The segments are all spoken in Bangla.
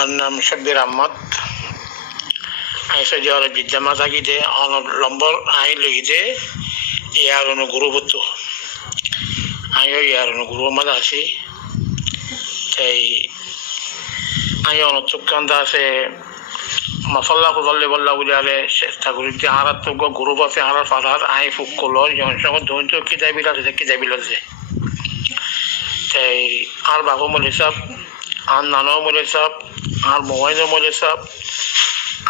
আমার নাম শাব্বির আহমদ। আমি সৌদি আরব জিদ্দা থাকিতে অনেক নম্বর আই লইতে ইয়ার অনুগ্রহভূত আমিও ইয়ার অনুগ্রহ মাঝে আছি। তাই আমি অনচক্রান্ত আছে মশলা কুজল্লে বললা বলে আলে চেষ্টা করি যে হারাত তো গ্রুপ আছে হারার ফারার আই ফুক করলো জনসংখ্যা ধৈর্য কিতাব বিলাছে তাই আর বাবু মলি সাহেব আর নানো মলি সাহেব আর মোবাইল মলি সাহেব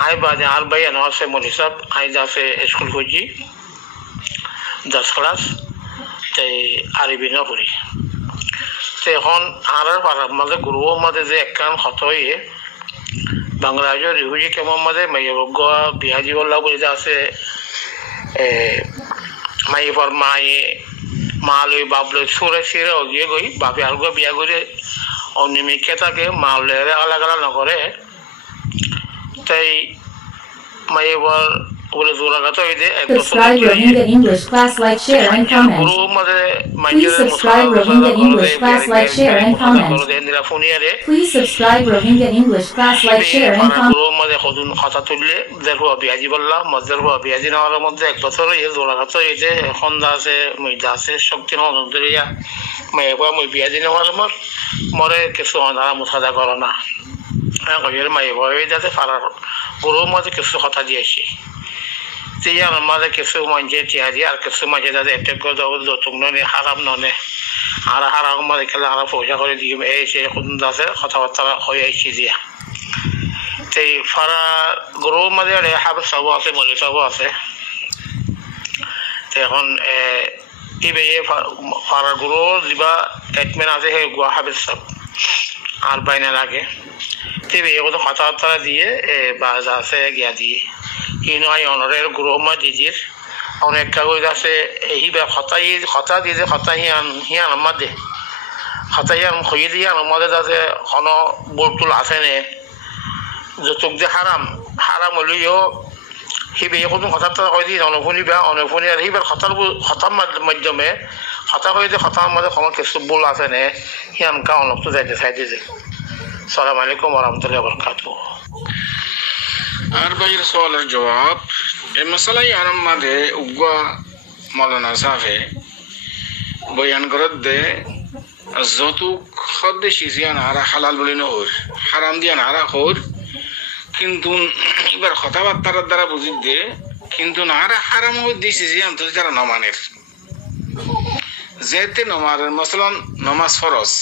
আই বাদে আর ভাই এনে আছে মলি সাহেব আই আছে স্কুল করছি 10 ক্লাস তাই আরবি না করি। তো এখন আর পাড়ার মাঝে গ্রুপের মাঝে যে একখান হত হয়ে বাংলাদেশের রিহুজি কেমন মাঝে মাইয়জ্ঞ বিহাজি বল্লা বলে যে আছে মাইফর মায়ে মা লই বাপ লই সুরে সিরে অগিয়ে গই বাপে আর বিয়া করে অনিমিকে থাকে মা লেরে আলাদা আলাদা নকরে তাই মাইফর বলে জোরাঘাত হয়ে যায় এক বছর English class, like, share, and comment. Please subscribe Rohingya English class, like, share, and comment. Please subscribe Rohingya English class, like, share, and comment. কথা তুললে দেখো বিয়াজি বললাম মজদের বিয়াজি নেওয়ার মধ্যে এক বছর জোরাঘাত হয়েছে সন্ধ্যা আছে মইদা আছে শক্তি নজরিয়া মেয়ে মই বিয়াজি নেওয়ার মরে কিছু অনারা মুসাদা করো না মায়ে ভয়ে যাতে পাড়ার গরুর মধ্যে কিছু কথা দিয়েছি ইয়ার মাঝে কিছু মাঝে টিয়ারি আর কিছু মাঝে যাতে এটেক করে যাবো যৌতুক নয় হারাম ননে আর হারাম মাঝে খেলে হারা পয়সা করে দিয়ে এই সে সুন্দর আছে কথাবার্তা হয়ে আসছি দিয়া সেই ফারা গরুর মাঝে হাবের সব আছে মলি সব আছে এখন ফারা গরু যা এটমেন্ট আছে সেই গোয়া হাবের সব আর বাইনা লাগে এগুলো কথাবার্তা দিয়ে বাজ আছে গিয়া দিয়ে কিন্তু আমি অনরের গ্রহমা দিদির অনেক কাগজ আছে এইবার হতা দিয়ে যে হতা হিয়ান আমাদে হতা হিয়ান হয়ে দিয়ে আমাদের যাতে কোনো বোলটুল আছে নে যৌতুক যে হারাম হলেও সিবে কোনো হঠাৎ কয় দিয়ে অনফুনি বা অনফুনি আর সিবার হতার মাধ্যমে হতা হয়ে যে হতার মাঝে কোনো কিছু বোল আছে নে হিয়ান কা অনকটো যাইতে চাইতে যে সালাম আলাইকুম ওরহমতুল্লাহ বরকাতুহ। আর ভাইয়ের সওয়ালের জবাব এই মশালাই আরাম মাঝে উগ্গা মৌলানা সাহেবে বয়ান করত দে যৌতুক বেশি জিয়ান হারা হালাল বলে নহর হারাম দিয়ান হারা হর কিন্তু এবার কথাবার্তার দ্বারা বুঝি দে কিন্তু নাহারা হারাম হয়ে দিয়েছে জিয়ান তো যারা নমানের যেতে নমারের মসলান নমাজ ফরজ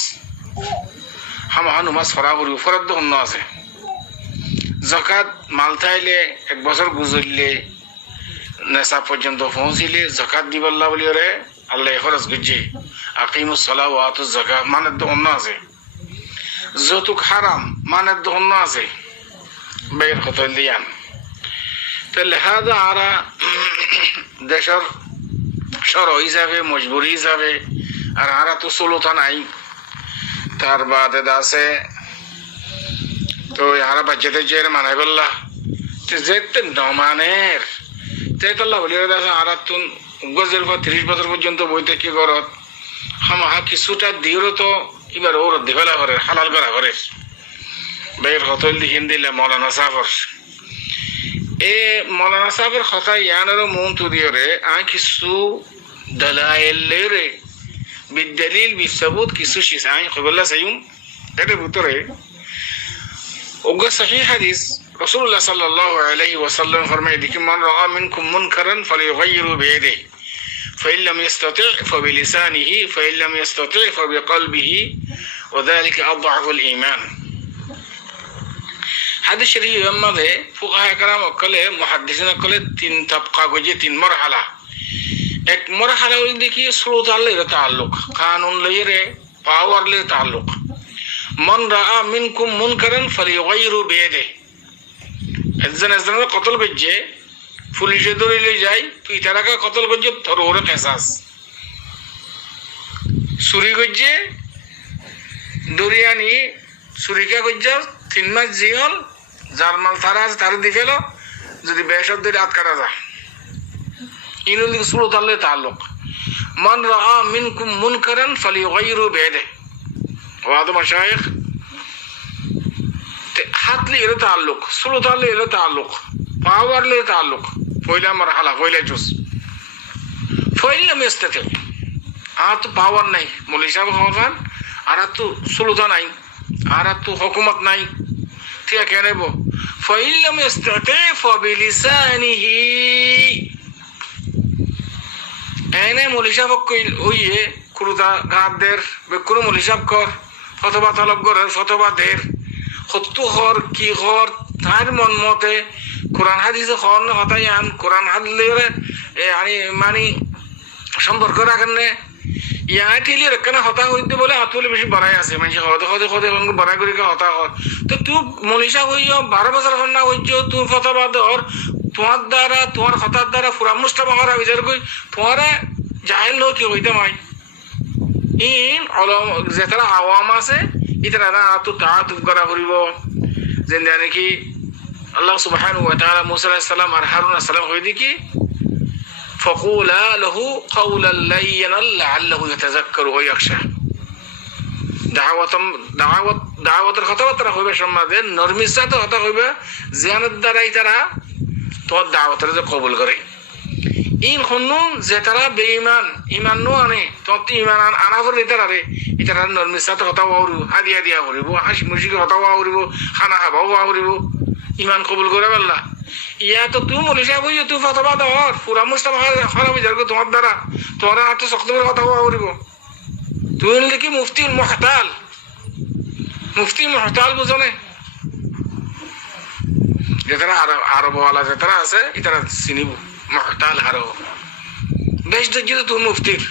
হামাহা নমাজ ফরা করবি ফরত অন্য আছে জকাত মাল থাইলে এক বছর গুজরলে নেশা পর্যন্ত পৌঁছিলে জকাত দিবল্লা বলি রে আল্লাহ খরচ গুজে আকিমুস সালাহ ওয়া আতুজ যাকাত মানের তো অন্য আছে যৌতুক হারাম মানের তো অন্য আছে বের কত দিয়ান তো লেহাজা আরা দেশের সর হিসাবে মজবুরি হিসাবে আর আরা তো চলতা নাই তার বাদে আছে তো হারা বাচ্চাদের যে মানাই বললা যেতে নমানের তেতল্লা বলি আর তুন গজের পর 30 বছর পর্যন্ত বইতে কি করত হামাহা কিছুটা দিয়েও তো এবার ওর দেহলা করে হালাল করা করে বের হতল লিখিন দিলে মৌলানা সাহর এ মৌলানা সাহেবের কথা ইয়ানেরও মন তো দিয়ে রে আই কিছু দলাইল রে বিদলিল বিসবুত কিছু শিস আই কবলা সাইম এর ভিতরে وقال صحيح حديث رسول الله صلى الله عليه وسلم فرمى من رأى منكم منكرا فليغيره بيده فإن لم يستطع فبلسانه فإن لم يستطع فبقلبه وذلك أضعف الإيمان. هذا الشريف لما ذا فقهاء كلام وكله محدثين كله 3 طبقة وجه 3 مرحلة. एक مرحلة ولدي की स्रोत आले ताल्लुक कानून ले रे पावर ले ताल्लुक मन रहा मिनकुम मुनकरन फलियुगायिरु बियदिही একজন একজনের কতল করছে পুলিশে ধরে যায় তুই তারাকা কতল করছে তোর ওরে কেসাস চুরি করছে দরিয়ানি চুরিকা করছে 3 মাস জেল যার মাল তারা আছে তার দিয়ে ফেলো যদি বেশর ধরে হাত কাটা যায় ইনুল সুরত আল্লাহ তাআল্লুক মান রাআ মিনকুম মুনকারান ফালিয়ুগাইরু বিয়াদিহি ওয়াদ মাশায়েখ হাত লিয়ে তাল্লুক, সুলতান লিয়ে তাল্লুক, পাওয়ার লিয়ে তাল্লুক, পয়লা মারহালা, পয়লা জুস। ফইল মেস্তেতে আর তো পাওয়ার নাই, মৌলী সাহেব হওয়ার আর তো সুলতান নাই, আর তো হুকুমত নাই, ঠিক কে নেব? ফইল মেস্তেতে ফবিলিসানিহি এনে মৌলী সাহেব ওইয়ে কুরুদা গাদের বেকুরু মৌলী সাহেব কর অথবা তলব করের অথবা দের সত্তু হর কি হর তার মন মতে কোরআন হাদিসে হর না হতাই আন কোরআন হাদিসে আনি মানে সম্পর্ক রাখেন না ইয়া ঠেলি রেখানে হতা হইতে বলে হাত বলে বেশি বাড়াই আছে মানুষ হদে হদে হদে বাড়াই করে হতা হর তো তুই মনীষা হইয় 12 বছর হন না হইছ তুই ফতোয়া দর তোমার দ্বারা তোমার হতার দ্বারা পুরা মুস্তাফা হরা বিচার কই পরে জাহেল লো কি হইতে মাই ইন অলম যেতারা আওয়াম আছে ইতারা না তো তাআতুব করা করিব যেন জানে কি আল্লাহ সুবহানাহু ওয়া তাআলা মুসা আলাইহিস সালাম আর হারুন আলাইহিস সালাম হই দিকি فقولا له قولا لينا لعله يتذكر ويخشى দাওয়াতের কথাবার্তা হইবে সমাজে নরমিসাতে কথা হইবে জিয়ানত দ্বারাই তারা তোর দাওয়াতের যে কবুল করে ইন হন্নু যে তারা বেঈমান ইমান নো আনে তোর ইমান আনা করে তারা রে ইতারা নরমিসাতে কথা হইব হাদিয়া দিয়া করিব হাসি মুশিকে কথা হইব খানা খাবাও হইব ইমান কবুল করে আল্লাহ ইয়া তো তুই মনীষা বই তুই ফতোয়া দর পুরা মুস্তাফা খারাপ হয়ে যাবে তোমার দ্বারা তোমার হাতে শক্ত করে কথা বলব তুই কি মুফতি মুহতাল বুঝনে যেতারা আরবওয়ালা যেতারা আছে ইতারা চিনিব মুহতাল আরব বেশ দেখি তো তুই মুফতির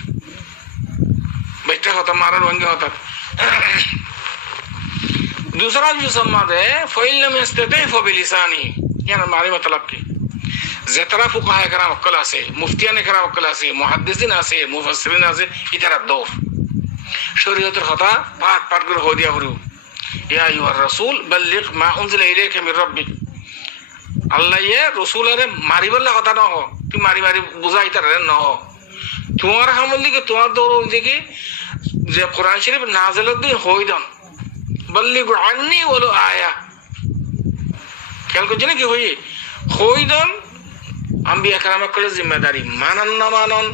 বেশটা কথা মারার ভঙ্গে হঠাৎ दूसरा जो सम्मत है फ़इल लम यस्ततिअ फ़बिलिसानी यानी हमारे मतलब की ज़ेतरा फुक़हा कराम अक्ल आसे मुफ्तियान कराम अक्ल आसे मुहद्दिसिन आसे मुफस्सिरिन आसे इतरा दो शरीयतर खता पाठ कर हो दिया करो या अय्युहर रसूल बल्लिग मा उनज़िला इलैका मिन रब्बिक अल्लाह ये रसूल रे मारी बल्ला खता ना हो तू मारी बुझाई तर ना हो तुम्हारा हमली के तुम्हारा दौर देखी जे कुरान शरीफ नाज़िल दिन होइदन बल्लिगु अन्नी वलो आया ख्याल को जने की होई दन अंबिया कराम कले जिम्मेदारी मानन न मानन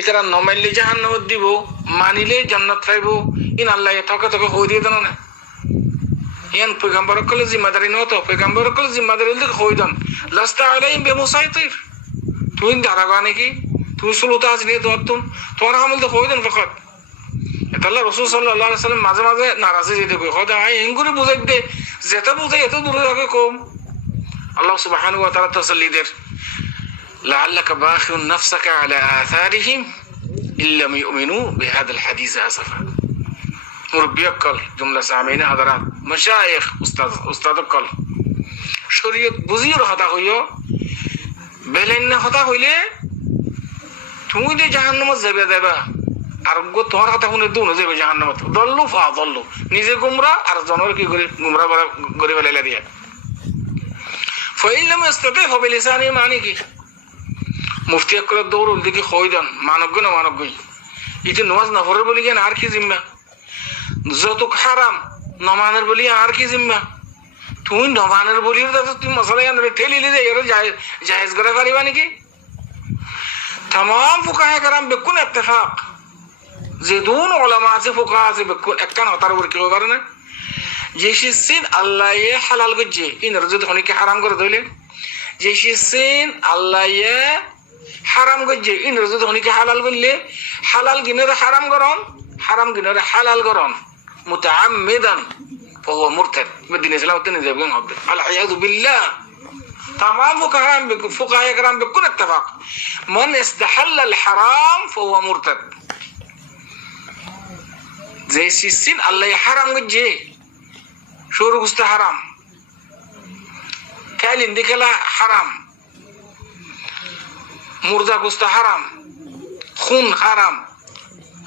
इतरा न मानले जहन्नम दिबो मानिले जन्नत पाइबो इन अल्लाह थके थके होई दिए दन यान पैगंबर कले जिम्मेदारी न तो पैगंबर कले जिम्मेदारी ले होई दन लस्ता अलैहिम बेमुसाइतिर तू इन दारागाने की तू सुलताज ने तुम तुम्हारा हमल तो होई दन फकत আল্লাহ রাসূল সাল্লাল্লাহু আলাইহি ওয়াসাল্লাম মাঝে মাঝে নারাজি যেতে কই খোদা আই এঙ্গুরি বুঝাই দে যেটা বুঝাই এত দূরে রাখে কম আল্লাহ সুবহানাহু ওয়া তাআলা তাসাল্লি দের লাআল্লাকা বাখিউন নাফসাকা আলা আথারিহিম ইল্লাম ইউমিনু বিহাদাল হাদিস আসফা মুরব্বিয়াকল জুমলা সামিনা হাদারাত মাশায়েখ উস্তাদকল শরীয়ত বুঝির হতা হইও বেলেন না হতা হইলে তুমি যে জাহান্নামে যাবা আর গো তোমার কথা শুনে দুনো যাবে জাহান্নামে দল্লু ফাদল্লু নিজে গুমরা আর জনর কি করে গুমরা করে ফেলাইলা দিয়া ফাইল লাম ইস্তাতি'উ ফাবিলিসানি মানে কি মুফতি আকল দৌড় দিকে কইদান মানজ্ঞ না মানজ্ঞ ইতে নামাজ না পড়ে বলি কেন আর কি জিম্মা যত হারাম নমানের বলি আর কি জিম্মা তুই নমানের বলি তুই মশলা আনরে ঠেলি লিদে এর জায়েজ করে পারিবা নাকি तमाम फुकाहा कराम बिल्कुल इत्तेफाक ज़ेदून उलमा से फुकाहा से बिल्कुल एक्कन होता है वर्की होगा ना जैसे सिन अल्लाह ये हलाल गुज्जे इन रज़द होने के हराम कर दोले जैसे सिन अल्लाह ये हराम गुज्जे इन रज़द होने के हलाल गुल्ले हलाल गिने रे हराम गिने रे हलाल करोन मुतअम्मिदन फहुवा मुर्तद मदीना सलाम उतने जबगन होते अल-इयाज़ु बिल्लाह तमाम फुकाहा कराम बिल्कुल इत्तेफाक मन इस्तहल्ल अल-हराम फहुवा मुर्तद जैसी सिन अल्लाह हराम गुज्जे शोर गुस्ता हराम कैलिन दिखला हराम मुर्दा गुस्ता हराम खून हराम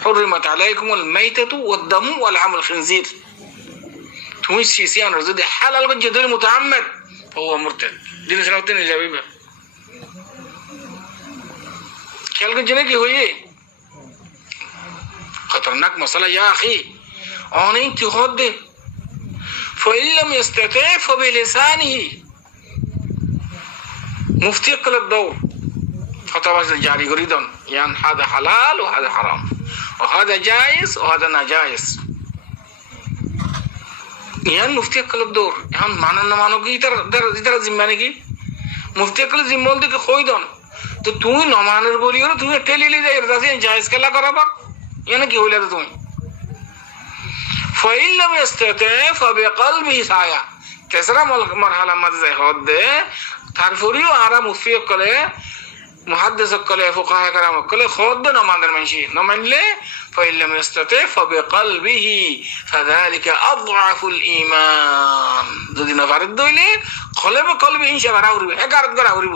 حرمت عليكم الميتة والدم ولحم الخنزير तुम्हें सीसियान रज़द हलाल गुज्जे दर मुतअम्मिद فهو مرتد दिन सनाते नहीं जाबीबा ख्याल गुज्जे ने की हुई खतरनाक मसला या अखी ऑनिंग की खुद दे ফাইল্লাম ইস্তাতি ফাবিলিসানিহি মুফতি কলব দাও ফতোয়া জারি করি দন ইয়ান হাদা হালাল ও হাদা হারাম ও হাদা জায়েজ ও হাদা নাজায়েজ ইয়ান মুফতি কলব দৌর এখন মানো না মানো কি তার জিম্মা নাকি মুফতি কলব জিম্মা দিকে কই দন তো তুমি নমানের বলি হলো তুমি টেলিলি যাই রাজি জায়েজ খেলা করাবার ইয়ান কি হইলা তো তুমি ফাইল্লাম ইস্তাতি ফাবিকলবিহি সায়া তেসরা মারহালা মধ্যে যাই হদ দে তারপরেও আরা মুফতি কলে মুহাদ্দিস কলে ফুকাহা کرام কলে খোদ নমানের মানসি নমানলে ফাইল্লাম ইস্তাতি ফাবিকলবিহি ফাযালিকা আযআফুল ঈমান যদি না পারে দইলে কলবে কলবে ইনশা করা হইবে একারত করা হইব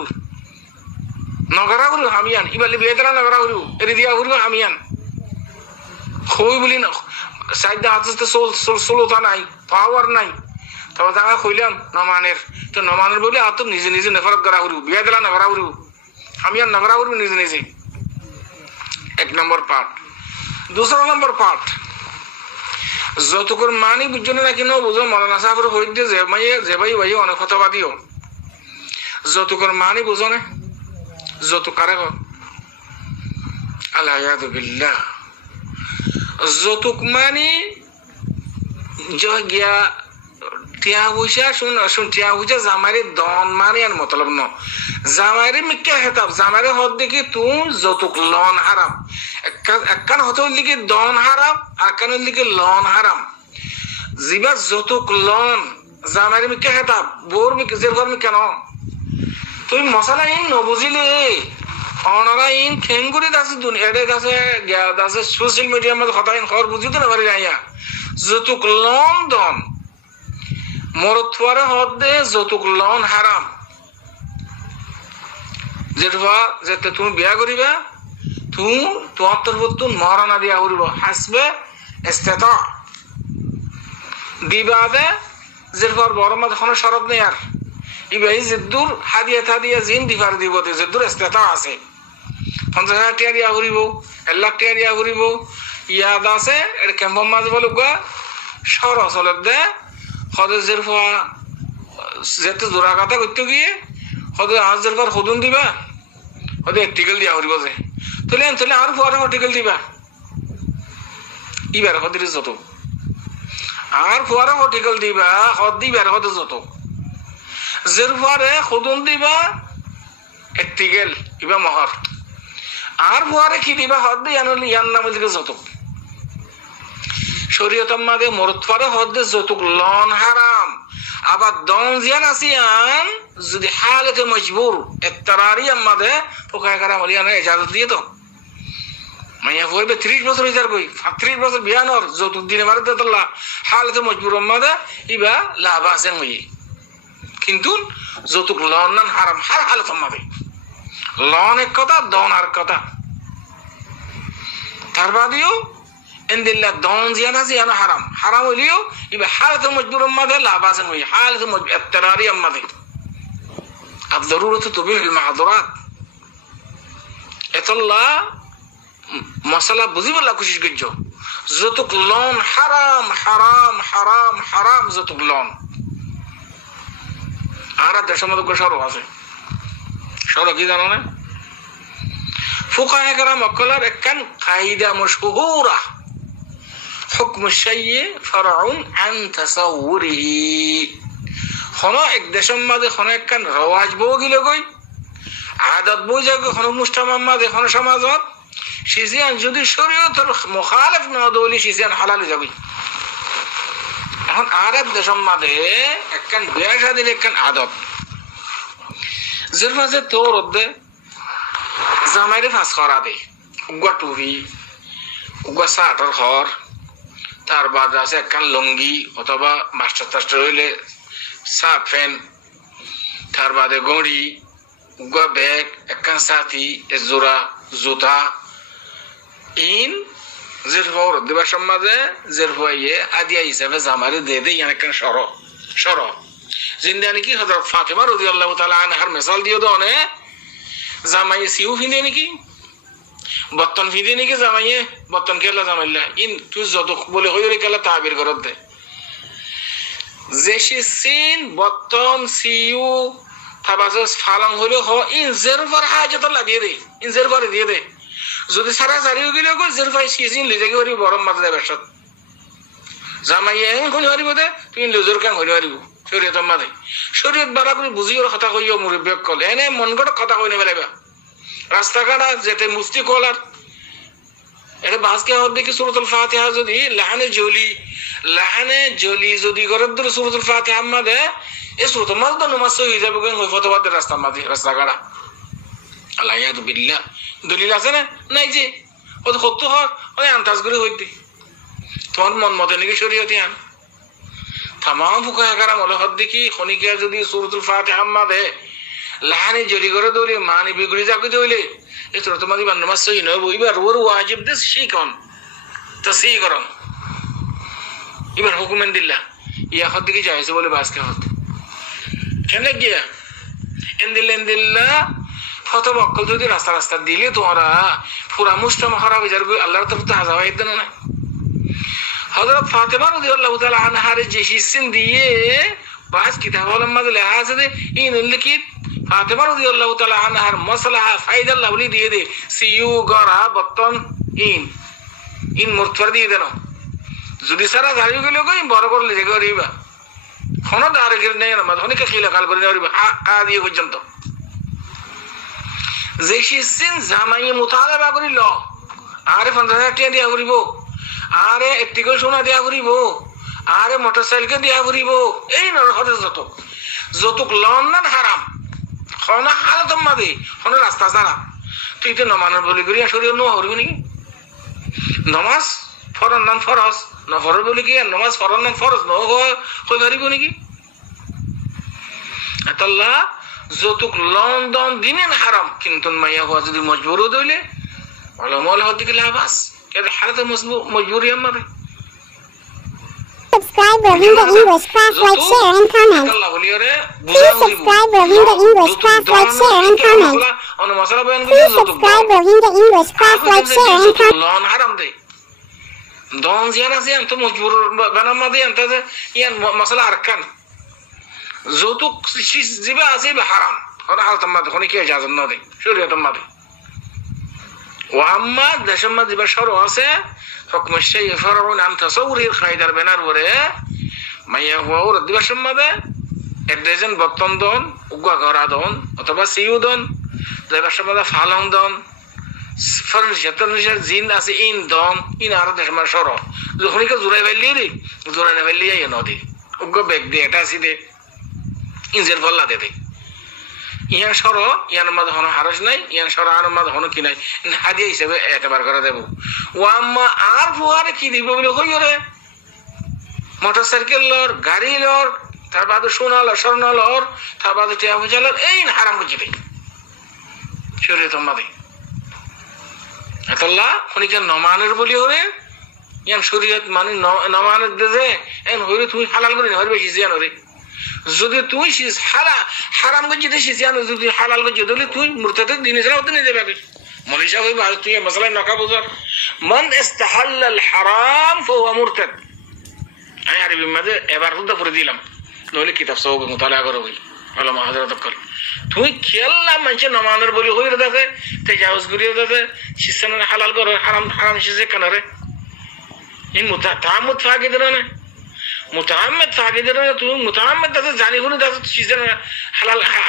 নগরা হইব হামিয়ান ইবালি বেদরা নগরা হইব এরি দিয়া হইব হামিয়ান কই বলি না সাইদা হাতে সোলতা নাই পাওয়ার নাই তবে তারা কইলাম নমানের তো নমানের বলে আর তো নিজে নিজে নেফরত করা হইব বেদরা নগরা হইব হামিয়ান নগরা হইব নিজে নিজে এক নম্বর পার্ট दूसरा नंबर पार्ट যতকর মানি বুঝছো না কেন বুঝো মৌলানা সাহেবের হইতে যে ভাই ভাই অনেক ফতোয়া দিও যতকর মানি বুঝো না যত কারে আলাইয়াদু বিল্লাহ যতক মানি গিয়া টিয়া বুঝা শুন টিয়া বুঝা জামারে দন মানি আর মতলব ন জামারে মিক্কা হেতাব জামারে হদ দেখি তুই যতক লন হারাম একখান হতে লিখে দন হারাম আর কান লিখে লন হারাম জিবার যতক লন জামারে মিক্কা হেতাব বোর মিক্কা জের ঘর মিক্কা ন তুই মশলা ইন নবুঝিলে অনরা ইন ঠেঙ্গুরি দাসে দুনিয়া এডে দাসে গিয়া দাসে সোশ্যাল মিডিয়ার মধ্যে কথা ইন খবর বুঝিতে না পারি যাইয়া যতক লন দন মরতওয়ারে হদ দে যতক লন হারাম যেটা যেতে তুমি বিয়া করিবা তুমি তোমার তরফ মহারানা দিয়া করিব হাসবে ইস্তেতা দিবাদে যেরপর বড় মাঝে কোনো শরত নেই আর ইবাই যেদুর হাদিয়া থাদিয়া জিন দিবার দিব যেদুর ইস্তেতা আছে 50,000 টাকা দিয়া করিব 1 লাখ টাকা দিয়া করিব ইয়াদ আছে এর কেম্বম মাঝে বলুক সর চলত দে হদে যেরপর যেতে জোড়া কথা করতে গিয়ে হদে আজ যেরপর হদুন দিবা হদে টিকেল দিয়া করিব যে তুলে আর পরে টিকেল দিবা ইবার হদির যত আর পরে টিকেল দিবা হদ দিবার হদে যত যের পরে হদুন দিবা টিকেল ইবা মহর আর পরে কি দিবা হদ দি আনলি ইয়ান নামে দিকে যত শরীয়ত মাঝে মরত পরে হদ যতক লন হারাম আবার দন জিয়ান আসিয়ান যদি হালতে মজবুর ইত্তরারি আমাদে ফুকায়ে کرام ওলিয়ানা ইজাজত দিয়ে তো মাইয়া হইবে 30 বছর ইজার কই 30 বছর বিয়ানর যতক দিনে মারে দেতল্লাহ হালতে মজবুর আমাদে ইবা লাবাসেন হই কিন্তু যতক লন হারাম হার হালত আমাদে লন এক কথা দন আর কথা তার বাদেও ইনদিল্লাহ দন জিয়ানা হারাম হারাম হইলেও ইবা হালতে মজবুর আমাদে লাবাসেন হই হালতে মজবুর ইত্তরারি আমাদে আব জরুরত তুবিল মাহদুরাত এতল্লাহ মশলা বুঝিবলা কোশিশ করছো যতক লন হারাম হারাম হারাম হারাম যতক লন আর দেশের মধ্যে সরব আছে সরব কি জানো না ফুকায়ে کرام অকলার একখান কায়দা মশহুরা হুকম শাইয়্যি ফারউন আন তাসাউরিহি হন এক দেশের মধ্যে হন একখান রওয়াজ বউ গিলে কই আদত বউ যাবে হন মুস্তামার মধ্যে হন সমাজত সিজিয়ান যদি শরীয়তের মুখালিফ না দলি সিজিয়ান হালাল যাবে এখন আরব দেশের মধ্যে একখান বিয়া শাদীর একখান আদত যের মাঝে তোর দে জামাইরে ফাঁস করা দে উগা টুপি উগা সাটার ঘর তার বাদ আছে একখান লঙ্গি অথবা মাস্টার টাস্টার হইলে সাপ ফ্যান তার বাদে গড়ি উগা ব্যাগ একখান সাথী জোড়া জুতা ইন যেরফর দিবার সমাজে যেরফাইয়ে হাদিয়া হিসাবে জামারে দে দে ইয়ান একখান সর জিন্দানি কি হযরত ফাতিমা রাদিয়াল্লাহু তাআলা আনহার মিসাল দিও দনে জামাইয়ে সিউ ফিনে নাকি বর্তন ফিদে নাকি জামাইয়ে বর্তন কেলা জামাইলা ইন তুই যত বলে হইরে কেলা তাবির করত দে জেশি সিন বর্তন সিইউ তাবাজস ফালং হলো হ ইন জেরফার হাজত লাগিয়ে দে ইন জেরফার দিয়ে দে যদি সারা জারি গেলে গো জেরফাই সিজিন লই যাগে হরি বরম মাঝে বেশত জামাইয়ে কোন হরিব দে তুই লজর কাম হরি হরিব শরীয়ত মাঝে শরীয়ত বারা করে বুঝিওর কথা কইও মুরব্বিক কলে এনে মন গড় কথা কই নেবে রাস্তাঘাট যেতে মুফতি কলার এটা বাসকে হর দেখি সূরাতুল ফাতিহা যদি লাহানে জলি যদি গরদ সূরাতুল ফাতিহা মাঝে এই সূরাতুল মাঝে নমাজ হয়ে যাবে কোন ওই ফতোয়াদের রাস্তা মাঝে রাস্তাঘাট আল্লাহ ইয়াদ বিল্লাহ দলিল আছে না নাই যে ও কত হর ওই আন্তাজ করে হইতে তোমার মন মতে নাকি শরীয়তে আন তামাম ফুকাহা কারাম হলো হদ দেখি খনিকা যদি সূরাতুল ফাতিহা মাঝে লাহানে জলি করে দলি মানি বিগড়ি যাকে দইলে এই সূরাতুল মাঝে নমাজ হই না এবার ওর ওয়াজিব দিস শিকন তাসহি করন এবার হুকুমেন দিল্লাহ ইয়া হদ দেখি যাইছে বলে বাসকে হদ কেন গিয়া এন্দিল্লা ফতোয়া বক্কল যদি রাস্তা দিলে তোমরা পুরা মুসলিম খারাপ হয়ে যাবে আল্লাহর তরফ থেকে হাজার হয়ে দেন না হযরত ফাতেমা রাদিয়াল্লাহু তাআলা আনহার যে হিসিন দিয়ে বাস কিতাবের মধ্যে লেখা আছে যে ইন লিখিত ফাতেমা রাদিয়াল্লাহু তাআলা আনহার মাসলাহা ফায়দা লাভলি দিয়ে দে সিইউ গরা বর্তন ইন মুরতফর দিয়ে দেন যদি সারা জারি গেলে কই বড় করে লিখে করিবা কোন দাঁড়ে গিয়ে নেই না মানে কে খিলা কাল করে করিবা আ দিয়ে পর্যন্ত যে হিসিন জামাইয়ে মুতালাবা করিল আরে 50,000 টাকা দিয়া করিব আরে একটিকে সোনা দেয়া করিব আরে মোটরসাইকেল দেয়া করিব এই নরহতে যতক লন্ডন হারাম খনা হালত মাদে খনা রাস্তা ছাড়া তুই তো নমানোর বলি করি শরীর নো হরিব নাকি নমাজ ফরজ নাম ফরজ ন ফরজ বলি কি নমাজ ফরজ নাম ফরজ ন হই পারিব নাকি আল্লাহ যতক লন্ডন দিনেন হারাম কিন্তু মাইয়া হওয়া যদি মজবুর হইলে ওলামাল হতে গেলে আবাস কেন হালতে মজবুরি আমাদের Subscribe Rohingya English Class, like, share, and comment. Please subscribe Rohingya English Class, like, share, and comment. Please subscribe Rohingya English Class, like, share, and comment. লন হারাম দে দন জিয়ানা জিয়ান তো মজবুর বানাম মাদে আনতা যে ইয়ান মাসালা আরকান যৌতুক জিবা আছে হারাম ওরা হালত মাদে কোন কি ইজাজত না দে শরীয়ত মাদে ওয়াম্মা দেশম্মা জিবা শরু আছে হুকম শাই ফরউন আন তাসাউরির খায়দার বেনার পরে মাইয়া ওর দিবাসম মাদে এডেজন বর্তন দন উগা গরা দন অথবা সিউ দন দিবাসম মাদে ফালং দন ফার্নিচার জিন আছে ইন দন ইন আর দেশমা শরু যখন কি জুরাই বাইলি রে জুরাই না বাইলি আই নদী উগা বেগ দে এটা আসি দে ইনজের বল্লা দে দে ইয়ান সর ইয়ান মাদ হন হারজ নাই ইয়ান সর আর মাদ হন কি নাই হাদিয়া হিসেবে এতবার করে দেব ওয়াম্মা আর ফুয়ারে কি দিব বলে কই রে মোটরসাইকেল লর গাড়ি লর তার বাদে সোনা লর স্বর্ণ লর তার বাদে টিয়া বুঝালর এই হারাম করে দিবে শরীয়ত মাদে আল্লাহ খনিকা নমানের বলি হবে ইয়ান শরীয়ত মানে নমানের দে এন হইরে তুমি হালাল করে হইবে জিয়ান হরে যদি তুই হারাম করে যেতে শিয়ানো যদি হালাল করে যেতে তুই মুরতাদের দিনে ছাড়া হতে নিয়ে যাবে মনীষা হইব আর তুই মশলায় নকা বুঝার মান ইস্তাহাল্লাল হারাম ফাহুয়া মুরতাদ আমি আরবি মাঝে এবার হুদা করে দিলাম নইলে কিতাব সব মুতালা করো হই আল্লাহ হযরত কল তুই খেললা মানুষ নমানের বলি হইরে দাসে তেজাউজ করিয়ে দাসে শিশান হালাল করে হারাম শিশে কানারে ইন মুতাআম্মদ ফাকিদরা না মুতাআম্মদ ফাকিদরা তুই মুতাআম্মদ দাসে জানি হুনি দাসে শিশান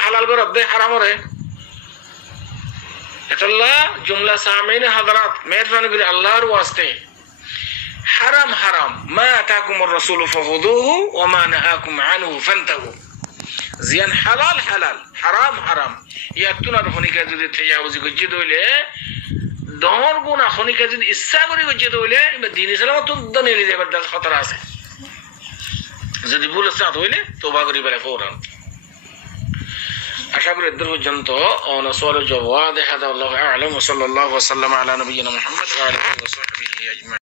হালাল করে দে হারাম রে আল্লাহ জুমলা সামিন হযরত মেহরবানি করে আল্লাহর ওয়াস্তে হারাম হারাম মা আতাকুমুর রাসূল ফাখুদুহু ওয়া মা নাহাকুম আনহু ফান্তাহু জিয়ান হালাল হালাল হারাম হারাম ইয়াতুনার হনিকা যদি তেজাউজ গজ্জি দইলে দহর গুনাহ হনিকা যদি ইচ্ছা করে গজ্জি দইলে দিন ইসলাম তো দনেলি যাবার দাস খতরা আছে যদি ভুল সাথ হইলে তওবা করি বলে ফৌরান আশা করি এর পর্যন্ত অনসওয়াল জওয়াদ হাদা আল্লাহু আ'লাম ওয়া সাল্লাল্লাহু ওয়া সাল্লামা আলা নবিয়িনা মুহাম্মদ ওয়া আলিহি ওয়া সাহবিহি আজমাইন।